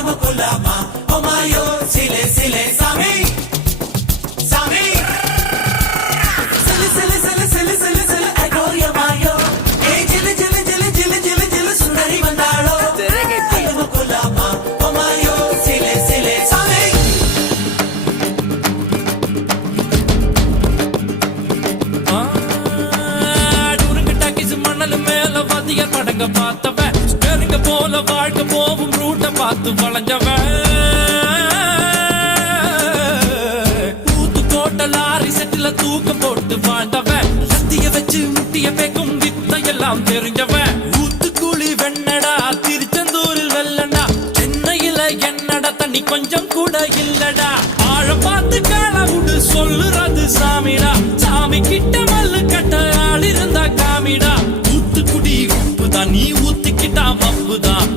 Kulama, oh my yo, sile sile sami, sami. Sile sile sile sile sile sile, echo ya mayo. Hey jile jile jile jile jile jile, sundari bandalo. Kulama, oh my yo, sile sile sami. Durunga takis manal mela vadiya padanga paatava. Stirring போல வாழ்க்கை போவும் ரூட்ட பார்த்து வளைஞ்சவன் ஊத்து போட்ட lorry செட்டில தூக்கம் போட்டு வாழ்ந்தவன் சத்திய வச்சு முட்டிய பேக்கும் வித்த எல்லாம் தெரிஞ்சவன் ஊத்துக்குழி வெண்ணடா திருச்செந்தூரில் வெள்ளடா சென்னையில என்னடா தண்ணி கொஞ்சம் கூட இல்லடா ஆழம் பார்த்து காலவுடு சொல்லுறது சாமிடா சாமி கிட்ட மல்லு கட்ட ஆள் இருந்தா காமிடா ஊத்துக்குடி உப்புதான் நீ ஊத்திக்கிட்டா மப்புதான்